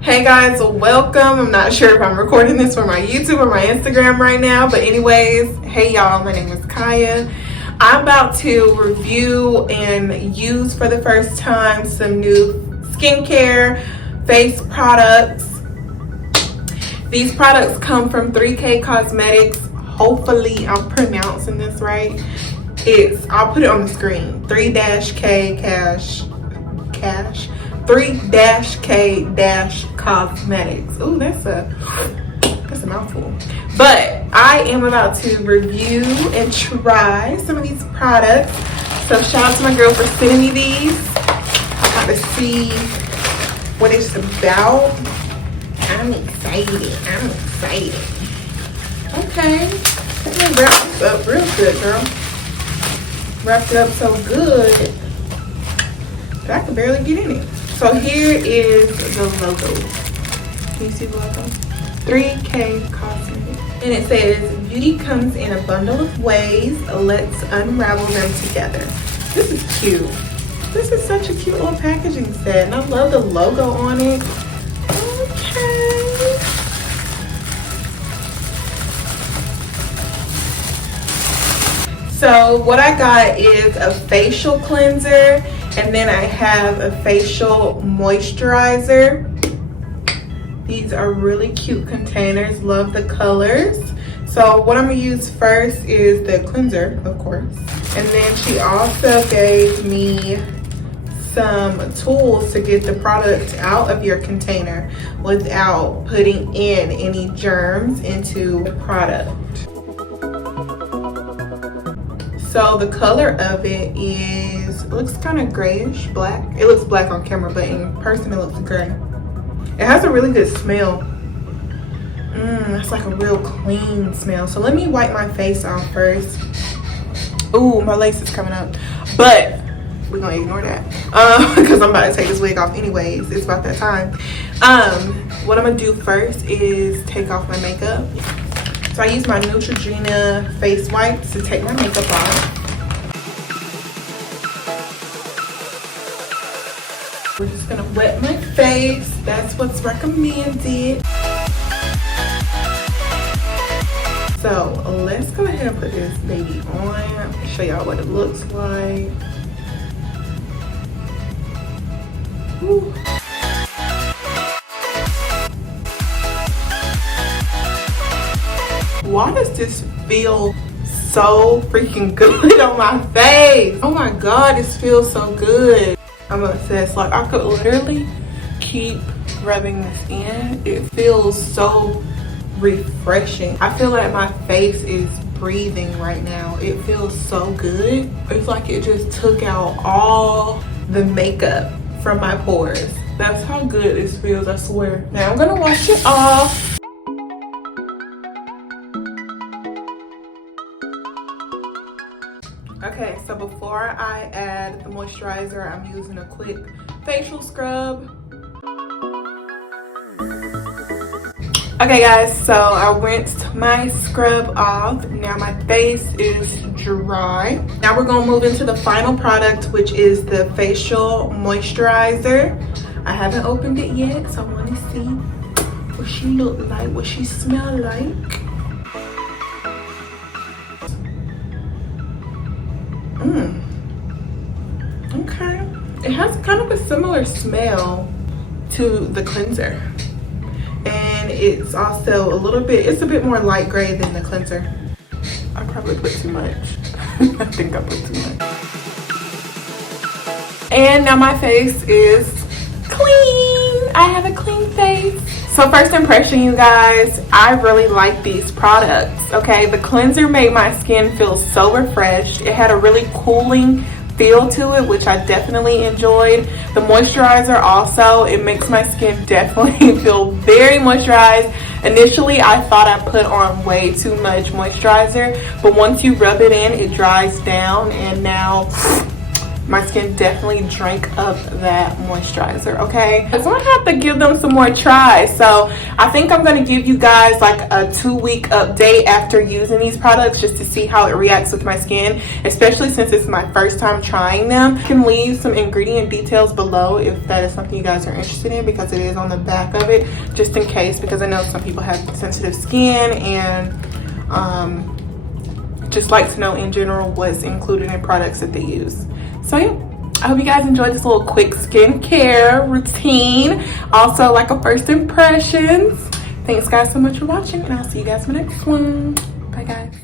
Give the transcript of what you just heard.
Hey guys, welcome. I'm not sure if I'm recording this for my YouTube or my Instagram right now, but anyways, hey y'all, my name is Kaya. I'm about to review and use for the first time some new skincare face products. These products come from 3K Cosmetics. Hopefully I'm pronouncing this right. I'll put it on the screen. 3-K Cosmetics. Ooh, that's a mouthful. But I am about to review and try some of these products. So shout out to my girl for sending me these. I'm about to see what it's about. I'm excited. Okay. Let me wrap this up real good, girl. Wrapped it up so good that I can barely get in it. So here is the logo. Can you see the logo? 3K Cosmetics. And it says, beauty comes in a bundle of ways. Let's unravel them together. This is cute. This is such a cute little packaging set. And I love the logo on it. Okay. So what I got is a facial cleanser, and then I have a facial moisturizer. These are really cute containers. Love the colors. So what I'm gonna use first is the cleanser, of course. And then she also gave me some tools to get the product out of your container without putting in any germs into the product. So the color of it looks kind of grayish black. It looks black on camera, but in person it looks gray. It has a really good smell. It's like a real clean smell. So let me wipe my face off first. Ooh, my lace is coming up, but we're gonna ignore that because I'm about to take this wig off anyways. It's about that time. What I'm gonna do first is take off my makeup. So I use my Neutrogena face wipes to take my makeup off. We're just gonna wet my face. That's what's recommended. So let's go ahead and put this baby on. I'm gonna show y'all what it looks like. Ooh. Why does this feel so freaking good on my face? Oh my god, this feels so good. I'm obsessed. Like, I could literally keep rubbing this in. It feels so refreshing. I feel like my face is breathing right now. It feels so good. It's like it just took out all the makeup from my pores. That's how good this feels, I swear. Now I'm gonna wash it off. Okay, so before I add the moisturizer, I'm using a quick facial scrub. Okay guys, so I rinsed my scrub off. Now my face is dry. Now we're gonna move into the final product, which is the facial moisturizer. I haven't opened it yet, so I wanna see what she look like, what she smell like. Okay, it has kind of a similar smell to the cleanser, and it's also it's a bit more light gray than the cleanser. I probably put too much. I think I put too much. And now my face is clean. I have a clean face. So first impression, you guys, I really like these products. Okay, the cleanser made my skin feel so refreshed. It had a really cooling feel to it, which I definitely enjoyed. The moisturizer also, it makes my skin definitely feel very moisturized. Initially, I thought I put on way too much moisturizer, but once you rub it in, it dries down, and now my skin definitely drank up that moisturizer, okay? So I'm gonna have to give them some more tries. So I think I'm gonna give you guys like a 2-week update after using these products just to see how it reacts with my skin, especially since it's my first time trying them. I can leave some ingredient details below if that is something you guys are interested in, because it is on the back of it, just in case, because I know some people have sensitive skin and just like to know in general what's included in products that they use. So yeah, I hope you guys enjoyed this little quick skincare routine, also like a first impressions. Thanks guys so much for watching, and I'll see you guys in the next one. Bye guys.